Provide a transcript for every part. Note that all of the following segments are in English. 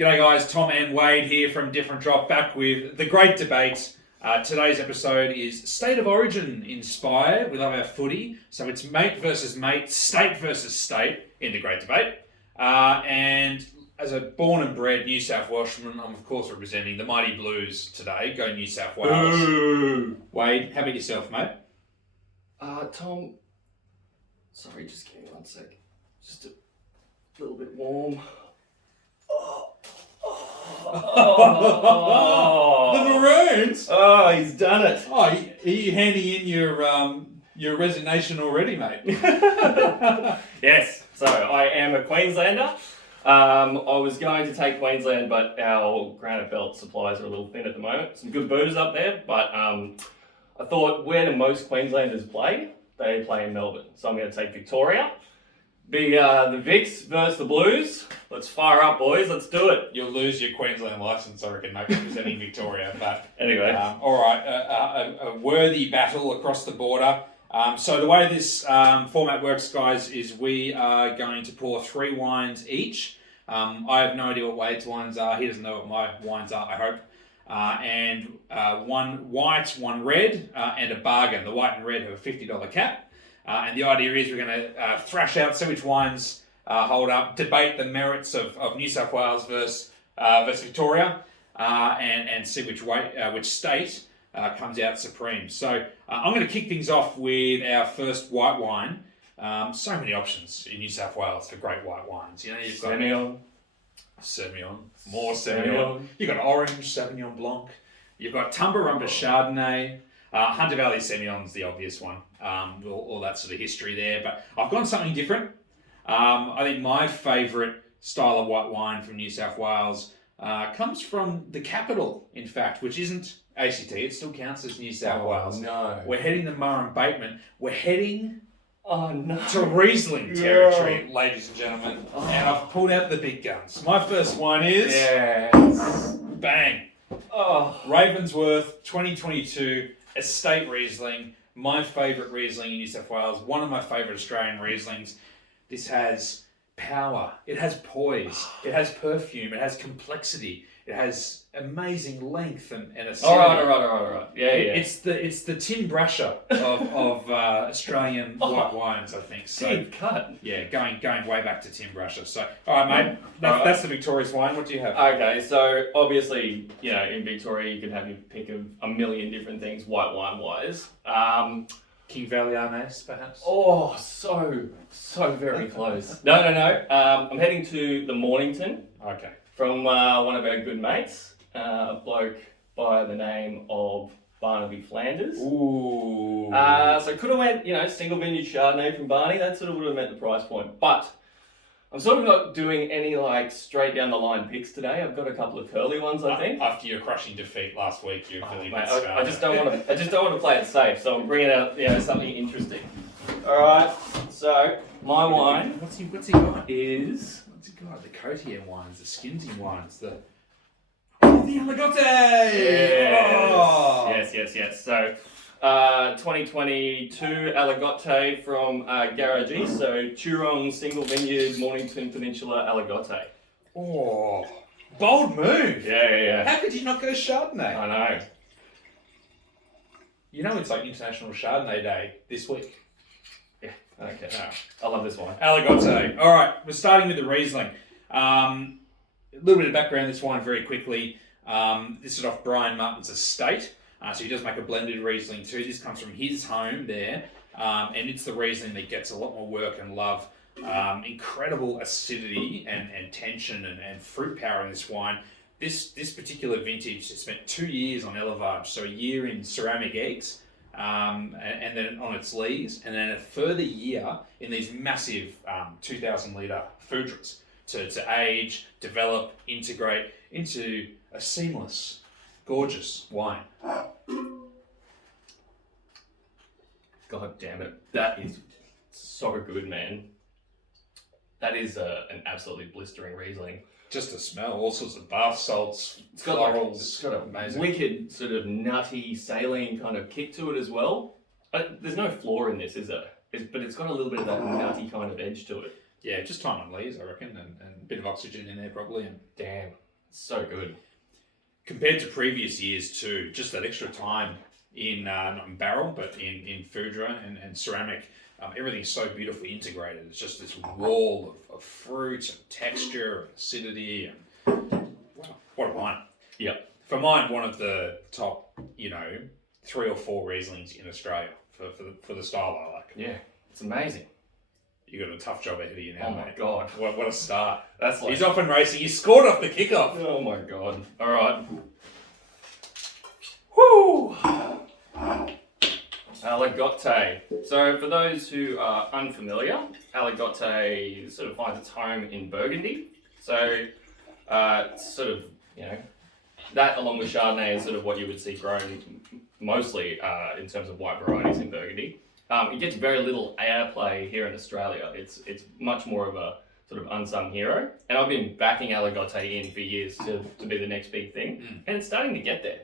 G'day guys, Tom and Wade here from Different Drop, back with the great debate. Today's episode is State of Origin inspired. We love our footy, so it's mate versus mate, state versus state in the great debate. And as a born and bred New South Welshman, I'm of course representing the mighty Blues today. Go New South Wales. Ooh. Wade, how about yourself, mate? Tom, sorry, just give me 1 sec. Just a little bit warm. The Maroons! Oh, he's done it. Oh, are you handing in your resignation already, mate? Yes, so I am a Queenslander. I was going to take Queensland, but our granite belt supplies are a little thin at the moment. Some good booters up there, but I thought where do most Queenslanders play? They play in Melbourne. So I'm going to take Victoria. Be the Vics versus the Blues. Let's fire up, boys. Let's do it. You'll lose your Queensland licence, I reckon, mate, representing Victoria. But anyway, all right, a worthy battle across the border. So the way this format works, guys, is we are going to pour 3 wines each. I have no idea what Wade's wines are. He doesn't know what my wines are, I hope. And 1 white, 1 red, and a bargain. The white and red have a $50 cap. And the idea is we're going to thrash out, see which wines hold up, debate the merits of New South Wales versus Victoria, and see which state comes out supreme. So I'm going to kick things off with our first white wine. So many options in New South Wales for great white wines. You know, you've got Semillon, more Semillon. You've got Orange, Sauvignon Blanc. You've got Tumbarumba Chardonnay. Hunter Valley Semillon's the obvious one. All that sort of history there. But I've gone something different. I think my favourite style of white wine from New South Wales comes from the capital, in fact, which isn't ACT. It still counts as New South Wales. No. We're heading to Murray Bateman. We're heading to to Riesling territory, ladies and gentlemen. And I've pulled out the big guns. My first one is... Yes. Bang. Ravensworth 2022 Estate Riesling. My favourite Riesling in New South Wales. One of my favourite Australian Rieslings. This has power. It has poise. It has perfume. It has complexity. It has amazing length and acidity. All right. Yeah. It's the Tim Brasher of Australian white wines, I think. So, deep cut. Yeah, going way back to Tim Brasher. So, all right, mate. That's the Victorious wine. What do you have? Okay, so obviously, you know, in Victoria you can have your pick of a million different things, white wine wise. King Valley Arnaise, perhaps? Oh, so very close. No. I'm heading to the Mornington. Okay. From one of our good mates, a bloke by the name of Barnaby Flanders. Ooh. So could have went, single vineyard Chardonnay from Barney. That sort of would have met the price point. But I'm sort of not doing any straight down the line picks today. I've got a couple of curly ones, I think. After your crushing defeat last week, you're feeling I just don't want to. I just don't want to play it safe. So I'm bringing out something interesting. All right. So my wine. What's he got? Is. God, the Cotier wines, the Skinsy wines, the Aligote! Yes. So, 2022 Aligote from Garagiste. So, Turong Single Vineyard Mornington Peninsula Aligote. Oh, bold move! Yeah. How could you not go Chardonnay? I know. You know it's like International Chardonnay Day this week. Okay, I love this one. Aligote. All right, we're starting with the Riesling. A little bit of background, this wine very quickly. This is off Brian Martin's estate. So he does make a blended Riesling too. This comes from his home there. And it's the Riesling that gets a lot more work and love. Incredible acidity and tension and fruit power in this wine. This particular vintage has spent 2 years on élevage, so a year in ceramic eggs. And then on its lees, and then a further year in these massive 2,000 litre foudres to age, develop, integrate into a seamless, gorgeous wine. God damn it. That is so good, man. That is an absolutely blistering Riesling. Just a smell, all sorts of bath salts, it's got florals. It's got a amazing, wicked sort of nutty, saline kind of kick to it as well. There's no flaw in this, is there? But it's got a little bit of that nutty kind of edge to it. Yeah, just time on lees, I reckon, and a bit of oxygen in there probably. And damn. So good. Compared to previous years too, just that extra time in, not in barrel, but in foudre and ceramic. Everything's so beautifully integrated. It's just this wall of fruit and texture and acidity. And wow, what a wine. Yep. For mine, one of the top, 3 or 4 Rieslings in Australia for the style I like. Yeah, it's amazing. You got a tough job ahead of you now, Oh mate. my god. What a start. That's like... He's off and racing. He scored off the kickoff. Oh my god. Alright. Woo! Aligote. So for those who are unfamiliar, Aligote sort of finds its home in Burgundy. So sort of, that along with Chardonnay is sort of what you would see grown mostly in terms of white varieties in Burgundy. It gets very little airplay here in Australia. It's much more of a sort of unsung hero. And I've been backing Aligote in for years to be the next big thing. And it's starting to get there.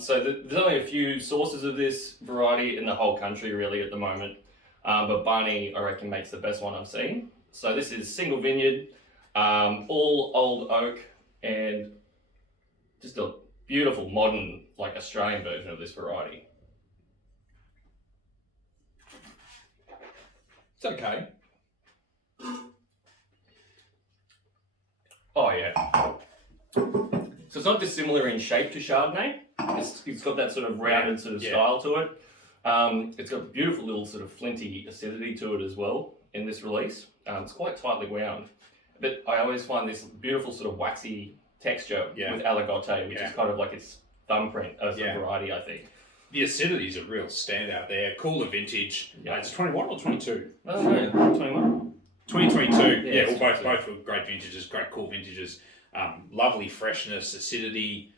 So there's only a few sources of this variety in the whole country really at the moment. But Barney, I reckon, makes the best one I've seen. So this is single vineyard, all old oak, and just a beautiful modern, like Australian version of this variety. It's okay. Oh yeah. So it's not dissimilar in shape to Chardonnay. It's got that sort of rounded sort of style to it. It's got a beautiful little sort of flinty acidity to it as well in this release. It's quite tightly wound. But I always find this beautiful sort of waxy texture with Aligote, which is kind of like its thumbprint as a variety, I think. The acidity is a real standout there. Cooler vintage. It's 21 or 22? Oh, no, 21. 2022. Yeah, well, both 22. were great vintages, great cool vintages. Lovely freshness, acidity,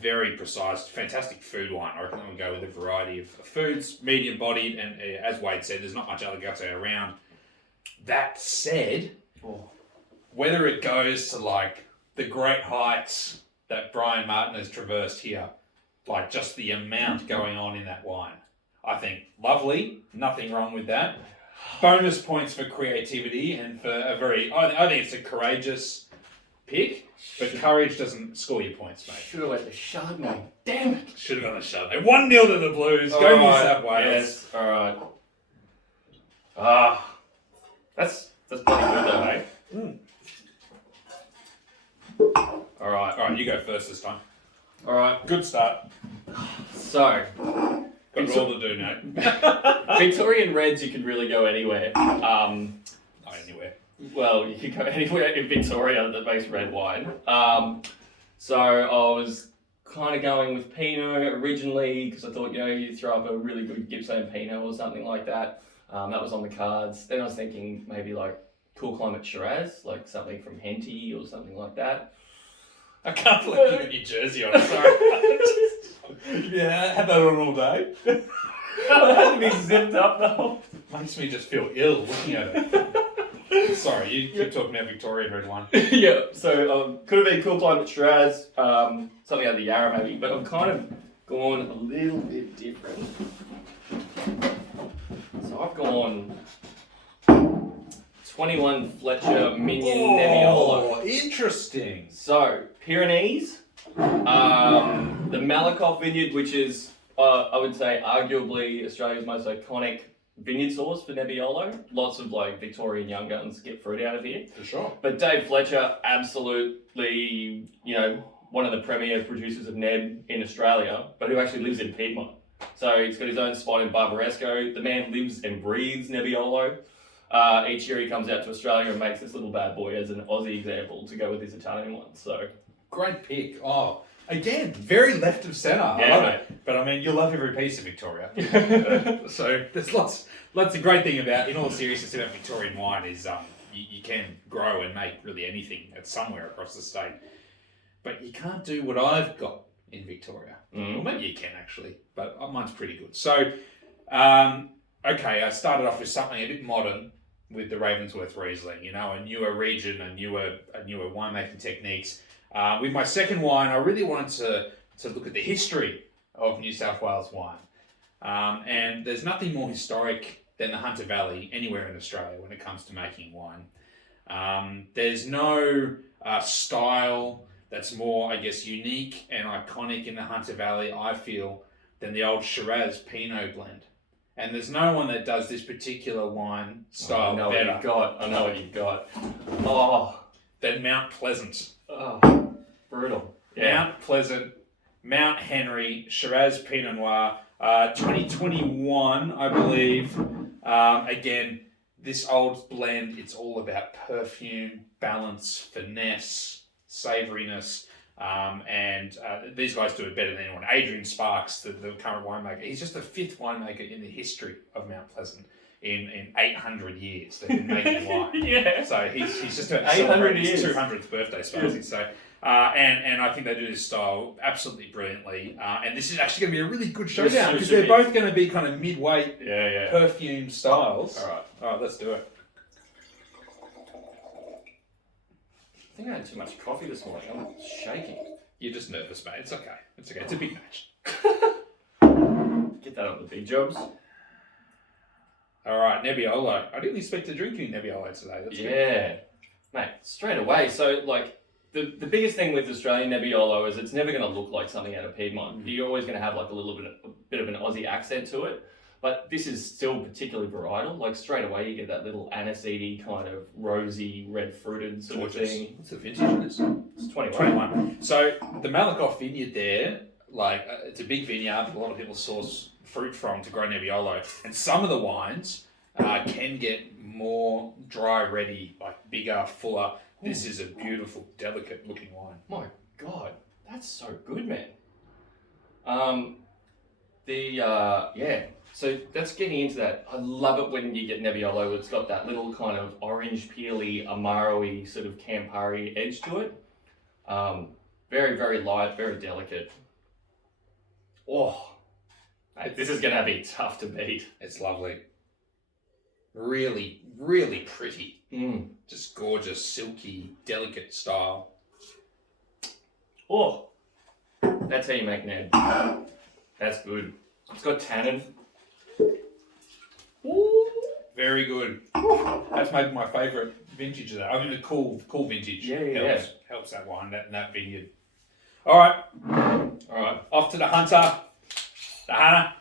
very precise, fantastic food wine. I reckon I'm going to go with a variety of foods, medium bodied, and as Wade said, there's not much Aligote around. That said, whether it goes to like the great heights that Brian Martin has traversed here, like just the amount going on in that wine, I think lovely, nothing wrong with that. Bonus points for creativity and for a very, I think it's a courageous pick, but courage doesn't score your points, mate. Should have went the Chardonnay. Damn it. Should have gone the Chardonnay. 1-0 to the Blues. Go New South Wales. Yes, alright. That's bloody good though, mate. Alright, you go first this time. Alright. Good start. So, Got it all to do now. Victorian Reds, you could really go anywhere. Not anywhere. Well, you could go anywhere in Victoria that makes red wine. So I was kind of going with Pinot originally because I thought, you throw up a really good Gippsland Pinot or something like that. That was on the cards. Then I was thinking maybe like cool climate Shiraz, like something from Henty or something like that. I can't believe you got your jersey on. Sorry. Yeah, I had that on all day. I had to be zipped up though. Makes me just feel ill looking at it. Sorry, you keep talking about Victorian red wine. Yeah, so could have been cool climate Shiraz, something out of the Yarra maybe, but I've kind of gone a little bit different. So I've gone 21 Fletcher Minion Nebbiolo. Oh, interesting. So, Pyrenees, the Malakoff vineyard, which is, I would say, arguably Australia's most iconic vineyard source for Nebbiolo. Lots of like Victorian young guns get fruit out of here. For sure. But Dave Fletcher, absolutely, one of the premier producers of Neb in Australia, but who actually lives in Piedmont. So he's got his own spot in Barbaresco. The man lives and breathes Nebbiolo. Each year he comes out to Australia and makes this little bad boy as an Aussie example to go with his Italian one. So great pick. Oh, again, very left of centre. Yeah, I love it. But I mean, you'll love every piece of Victoria. So there's lots of great thing about, in all seriousness, about Victorian wine is you can grow and make really anything at somewhere across the state. But you can't do what I've got in Victoria. Well, maybe you can actually, but mine's pretty good. So, okay, I started off with something a bit modern with the Ravensworth Riesling, a newer region, a newer winemaking techniques. With my second wine, I really wanted to look at the history of New South Wales wine. And there's nothing more historic than the Hunter Valley anywhere in Australia when it comes to making wine. There's no style that's more, I guess, unique and iconic in the Hunter Valley, I feel, than the old Shiraz Pinot blend. And there's no one that does this particular wine style better. I know what you've got. Oh. Than Mount Pleasant. Oh, brutal. Yeah. Mount Pleasant, Mount Henry, Shiraz Pinot Noir, 2021, I believe. Again, this old blend, it's all about perfume, balance, finesse, savouriness, and these guys do it better than anyone. Adrian Sparks, the current winemaker, he's just the 5th winemaker in the history of Mount Pleasant in 800 years they've been making wine. Yeah. So he's just about celebrating his 200th birthday, Sparksy. Yeah. So, and I think they do this style absolutely brilliantly. And this is actually going to be a really good showdown because they're both going to be kind of midweight perfume styles. All right, let's do it. I think I had too much coffee this morning. I'm shaking. You're just nervous, mate. It's okay. It's okay. It's a big match. Get that on the big jobs. All right, Nebbiolo. I didn't expect to drink any Nebbiolo today. That's good. Mate, straight away. So, like, the biggest thing with Australian Nebbiolo is it's never going to look like something out of Piedmont. You're always going to have, like, a bit of an Aussie accent to it. But this is still particularly varietal. Like, straight away, you get that little aniseedy kind of rosy, red-fruited sort of thing. What's the vintage in this? It's 21. 21. So, the Malakoff vineyard there, like, it's a big vineyard that a lot of people source fruit from to grow Nebbiolo. And some of the wines can get more dry ready, like bigger, fuller. This is a beautiful, delicate looking wine. My God, that's so good, man. So that's getting into that. I love it when you get Nebbiolo. It's got that little kind of orange peely, Amaro-y sort of Campari edge to it. Very, very light, very delicate. Oh, mate, this is going to be tough to beat. It's lovely. Really, really pretty. Just gorgeous, silky, delicate style. Oh, that's how you make Ned. That's good. It's got tannin. Ooh, very good. That's maybe my favourite vintage of that. I mean, a cool vintage. Helps that wine, that vineyard. All right. Off to the Hunter. The Hannah.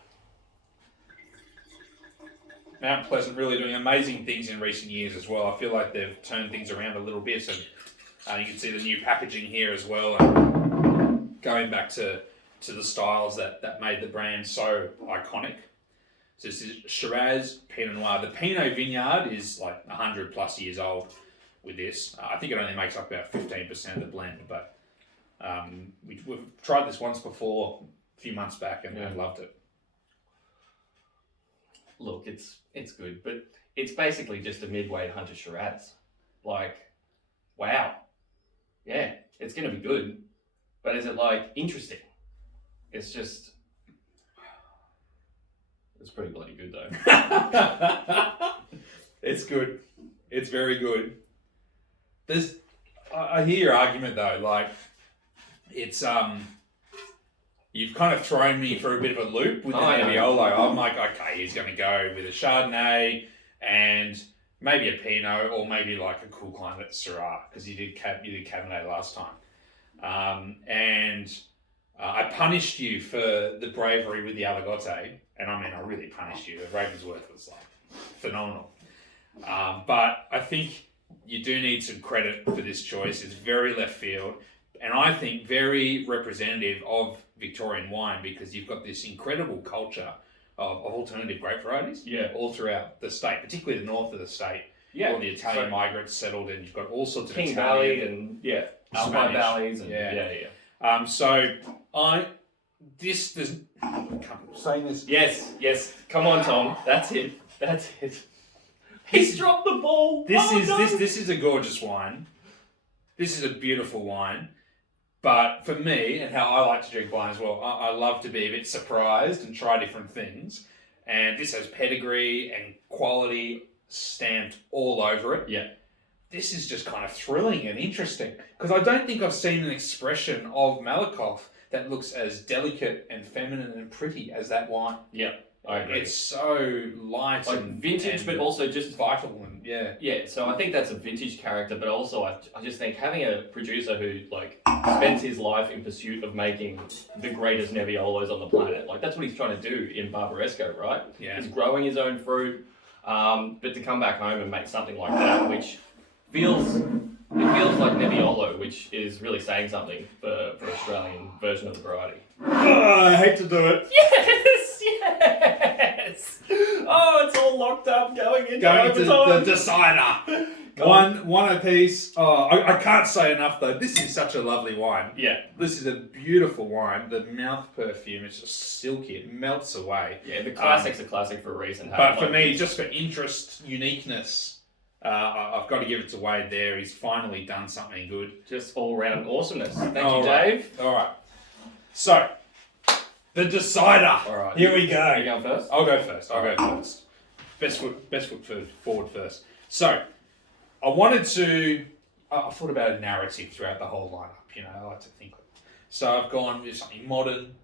Mount Pleasant really doing amazing things in recent years as well. I feel like they've turned things around a little bit, and you can see the new packaging here as well, and going back to the styles that made the brand so iconic. So this is Shiraz Pinot Noir. The Pinot vineyard is like 100 plus years old with this. I think it only makes up about 15% of the blend, but we've tried this once before, a few months back, and loved it. Look, it's good, but it's basically just a midweight Hunter Shiraz. Like, wow. Yeah, it's going to be good, but is it, like, interesting? It's just... It's pretty bloody good, though. It's good. It's very good. I hear your argument, though. Like, it's... You've kind of thrown me for a bit of a loop with the Nebbiolo. I'm like, okay, he's going to go with a Chardonnay and maybe a Pinot, or maybe like a cool climate Syrah, because you did Cabernet last time. And I punished you for the bravery with the Aligote, and I mean, I really punished you. Ravensworth was like phenomenal. But I think you do need some credit for this choice. It's very left field, and I think very representative of Victorian wine, because you've got this incredible culture of alternative grape varieties all throughout the state, particularly the north of the state. All the Italian migrants settled, and you've got all sorts of King Italian Valley and Alpine valleys and saying this. Yes. Come on, Tom. That's it. He's dropped the ball. This is a gorgeous wine. This is a beautiful wine. But for me, and how I like to drink wine as well, I love to be a bit surprised and try different things. And this has pedigree and quality stamped all over it. Yeah. This is just kind of thrilling and interesting, because I don't think I've seen an expression of Malakoff that looks as delicate and feminine and pretty as that wine. Yeah. I agree. It's so light like and vintage, and but also just vital and yeah. Yeah, so I think that's a vintage character, but also I just think having a producer who like spends his life in pursuit of making the greatest Nebbiolos on the planet, like that's what he's trying to do in Barbaresco, right? Yeah. He's growing his own fruit, but to come back home and make something like that, which feels like Nebbiolo, which is really saying something for Australian version of the variety. Oh, I hate to do it. Yes. Oh, it's all locked up going into the decider. One apiece. Oh, I can't say enough though. This is such a lovely wine. Yeah. This is a beautiful wine. The mouth perfume is just silky. It melts away. Yeah, the classic's a classic for a reason. But for me, just for interest, uniqueness, I've got to give it to Wade there. He's finally done something good. Just all-round awesomeness. Thank you, Dave. All right. So, the decider. All right. Here we go. You going first? I'll go first. Best foot forward first. So, I wanted to. I thought about a narrative throughout the whole lineup. You know, I like to think. So I've gone with something modern,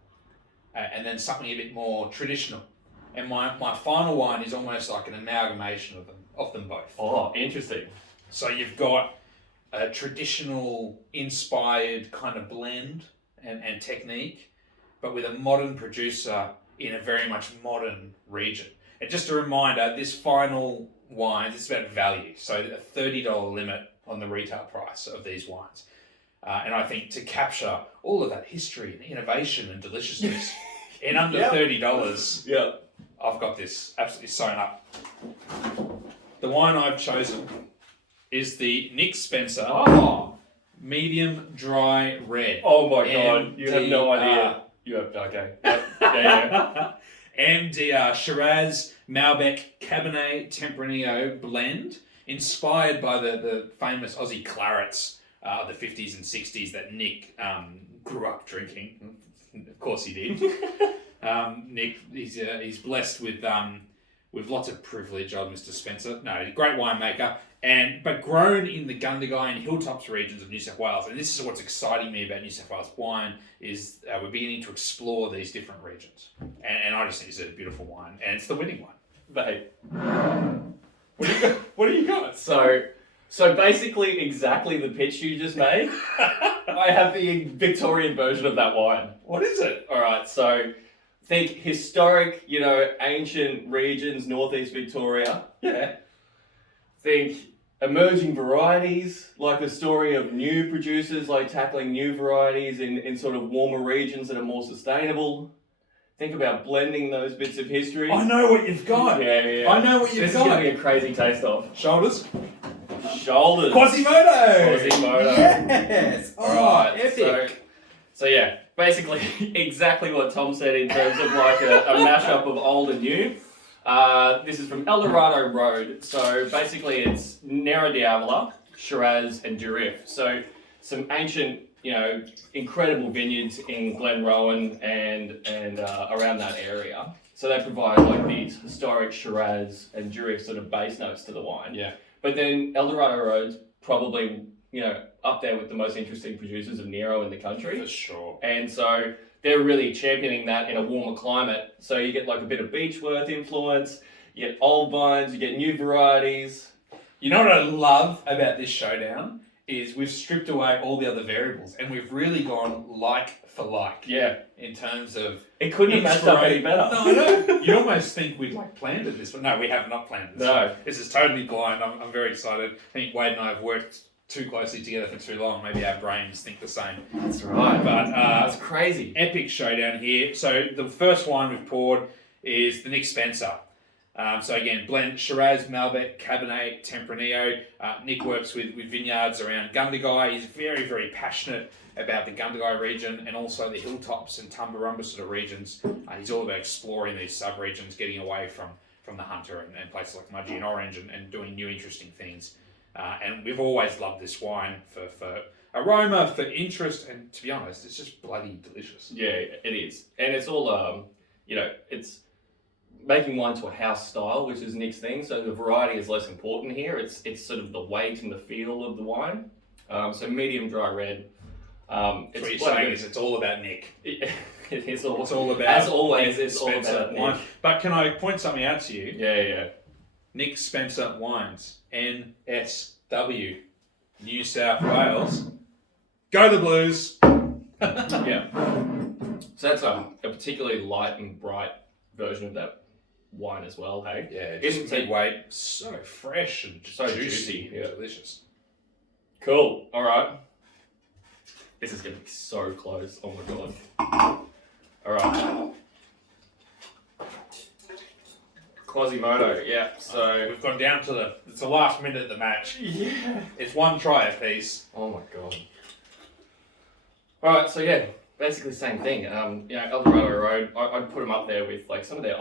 and then something a bit more traditional. And my final wine is almost like an amalgamation of them both. Oh, interesting. So you've got a traditional inspired kind of blend and technique, but with a modern producer in a very much modern region. And just a reminder, this final wine is about value. So a $30 limit on the retail price of these wines. And I think to capture all of that history and innovation and deliciousness in under $30, yeah, I've got this absolutely sewn up. The wine I've chosen is the Nick Spencer medium dry red. Oh my god, you have no idea. You have, okay. Yeah. MDR Shiraz Malbec Cabernet Tempranillo blend, inspired by the famous Aussie clarets of the 50s and 60s that Nick grew up drinking. Of course he did. Nick, he's blessed with lots of privilege, old Mr. Spencer. No, great winemaker, but grown in the Gundagai and Hilltops regions of New South Wales. And this is what's exciting me about New South Wales wine is we're beginning to explore these different regions. And I just think it's a beautiful wine, and it's the winning one. Babe, What do you got? So basically exactly the pitch you just made. I have the Victorian version of that wine. What is it? All right, so think historic, ancient regions, northeast Victoria. Yeah. Think emerging varieties, like the story of new producers, like tackling new varieties in sort of warmer regions that are more sustainable. Think about blending those bits of history. I know what you've got. Yeah. I know what you've This got. is going to be a crazy taste of. Shoulders. Quasimodo. Yes. Alright, epic. So yeah, basically exactly what Tom said in terms of like a mashup of old and new. This is from Eldorado Road. So basically it's Nera Diavola, Shiraz and Durif. So some ancient, incredible vineyards in Glenrowan and around that area. So they provide like these historic Shiraz and Durif sort of base notes to the wine. Yeah. But then Eldorado Road's probably, up there with the most interesting producers of Nero in the country. For sure. And so they're really championing that in a warmer climate. So you get like a bit of Beechworth influence, you get old vines, you get new varieties. You know what I love about this showdown is we've stripped away all the other variables and we've really gone like for like. Yeah. In terms of it couldn't have matched up any better. No, I know. You'd almost think we'd planned it this one. No, we have not planned this. No. This is totally blind. I'm very excited. I think Wade and I have worked too closely together for too long. Maybe our brains think the same. That's right. But that's crazy. Epic showdown here. So the first wine we've poured is the Nick Spencer. So again, blend Shiraz, Malbec, Cabernet, Tempranillo. Nick works with vineyards around Gundagai. He's very, very passionate about the Gundagai region and also the Hilltops and Tumbarumba sort of regions. He's all about exploring these sub-regions, getting away from the Hunter and places like Mudgee and Orange and doing new interesting things. And we've always loved this wine for aroma, for interest, and to be honest, it's just bloody delicious. Yeah, it is. And it's all, it's making wine to a house style, which is Nick's thing. So the variety is less important here. It's sort of the weight and the feel of the wine. So medium dry red. What you're saying is it's all about Nick. It is all. It's all about. As always, it's all Spencer about wine. Nick. But can I point something out to you? Yeah. Nick Spencer Wines, NSW, New South Wales. Go the Blues. Yeah. So that's a particularly light and bright version of that wine as well, hey? Yeah, Isn't just it- weight, so fresh and So juicy, juicy, yeah. delicious. Cool. All right. This is going to be so close. Oh my god. All right. Quasimodo, yeah. So We've gone down to it's the last minute of the match. yeah. It's one try apiece. Oh my god. All right. So yeah, basically same thing. Eldorado Road. I'd put them up there with like some of their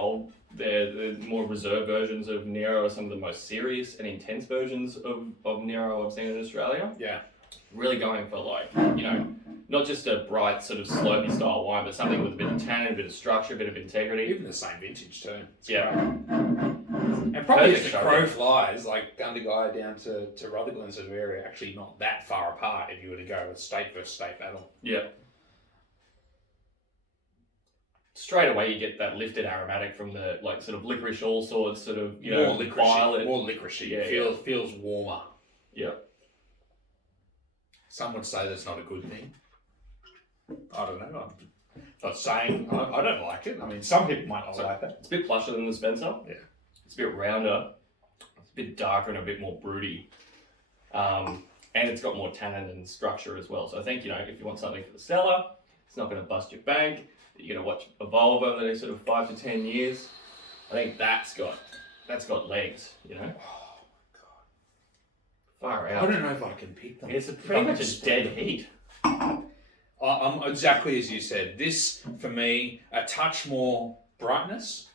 more reserved versions of Nero, are some of the most serious and intense versions of Nero I've seen in Australia. Yeah. Really going for like, not just a bright sort of slopey style wine, but something with a bit of tannin, a bit of structure, a bit of integrity. Even the same vintage too. It's Yeah. great. And probably Perfect as the show. crow flies, like Gundagai down to Rutherglen sort of area, actually not that far apart if you were to go with state versus state battle. Yeah. Straight away you get that lifted aromatic from the like sort of licorice all sorts, sort of More licorice. violet. More licorice. Yeah, Feels warmer. Yeah. Some would say that's not a good thing. I don't know. I'm not saying I don't like it. I mean, some people might not like that. It's a bit plusher than the Spencer. Yeah. It's a bit rounder. It's a bit darker and a bit more broody. And it's got more tannin and structure as well. So I think, if you want something for the cellar, it's not going to bust your bank, you're going to watch evolve over the next sort of 5 to 10 years. I think that's got legs, Oh, Far I out. don't know if I can pick them. It's pretty much a dead heat. I'm exactly as you said. This, for me, a touch more brightness.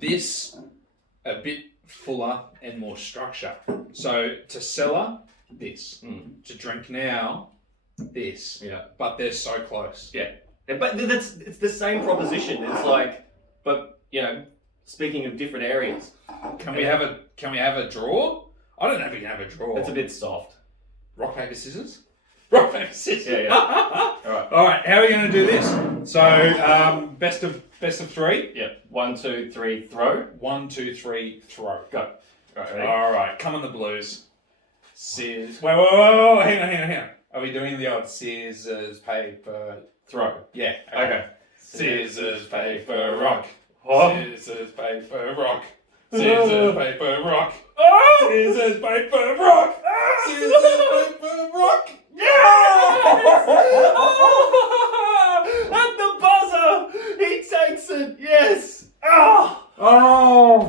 This, a bit fuller and more structure. So, to cellar, this. To drink now, this. Yeah. But they're so close. Yeah. But it's the same proposition. It's like, but, speaking of different areas. Can we have a draw? I don't know if we can have a draw. It's a bit soft. Rock, paper, scissors? Rock, paper, scissors. Yeah. All right. All right, how are we going to do this? So, best of three. Yeah. 1, 2, 3, throw. 1, 2, 3, throw. Go. All right, ready? All right, come on the Blues. Scissors. Whoa, hang on. Are we doing the odd scissors, paper? Throw. Yeah. Okay. Scissors, paper, rock. Oh. Scissors, paper, rock. Scissors, paper, rock. Scissors, paper, rock. Scissors, paper, rock. At the buzzer, he takes it. Yes. Oh,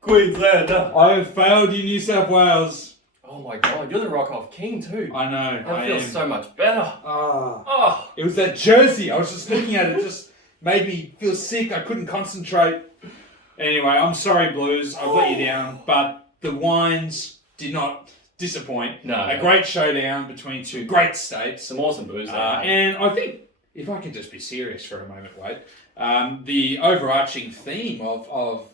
Queenslander. I have failed you, New South Wales. Oh my god, you're the rock off king too. I know. That feels so much better. Oh. It was that jersey. I was just looking at it. It just made me feel sick. I couldn't concentrate. Anyway, I'm sorry, Blues. I've let you down. But the wines did not disappoint. No. A great showdown between two great states. Some awesome booze there. And I think, if I can just be serious for a moment, Wade, the overarching theme of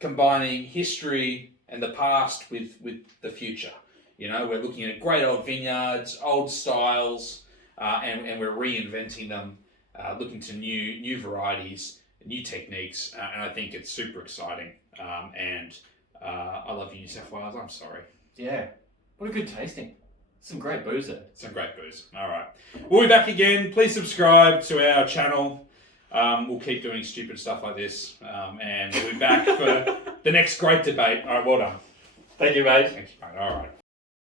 combining history and the past with the future. We're looking at great old vineyards, old styles, and we're reinventing them, looking to new varieties, new techniques, and I think it's super exciting. And I love you, New South Wales. I'm sorry. Yeah. What a good tasting. Some great booze there. Some great booze. All right. We'll be back again. Please subscribe to our channel. We'll keep doing stupid stuff like this. And we'll be back for the next great debate. All right, well done. Thank you, mate. Thank you, mate. All right.